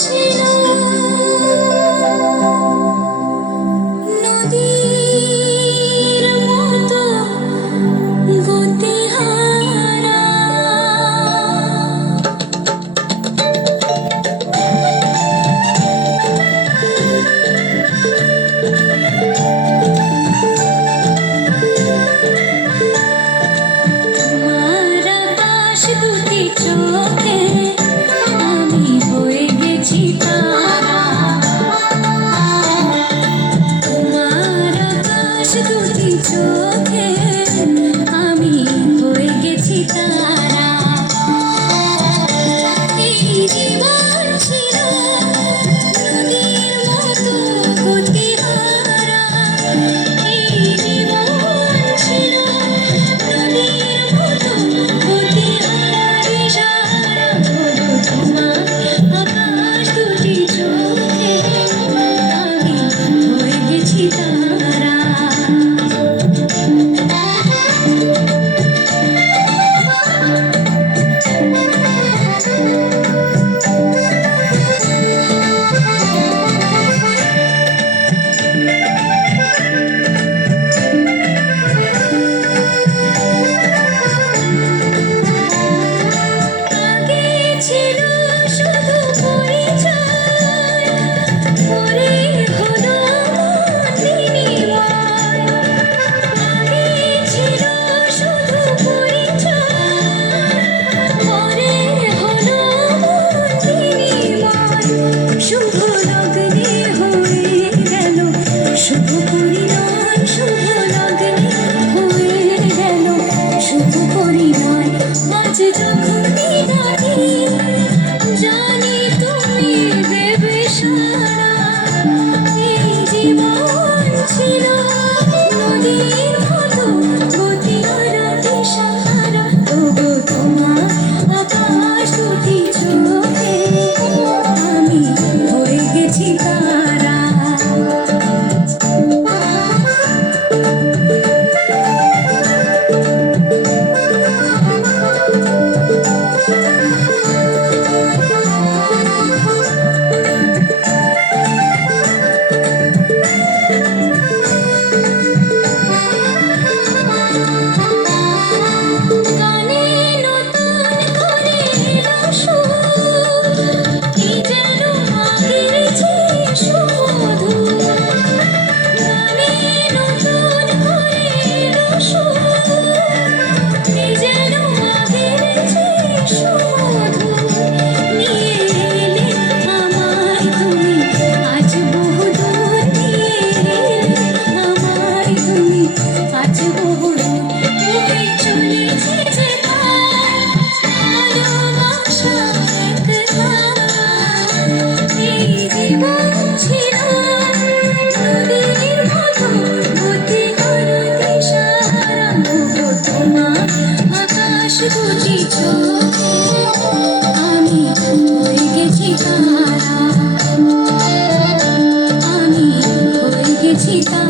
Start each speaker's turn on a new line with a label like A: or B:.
A: ছিল Thank. Krishna চিতা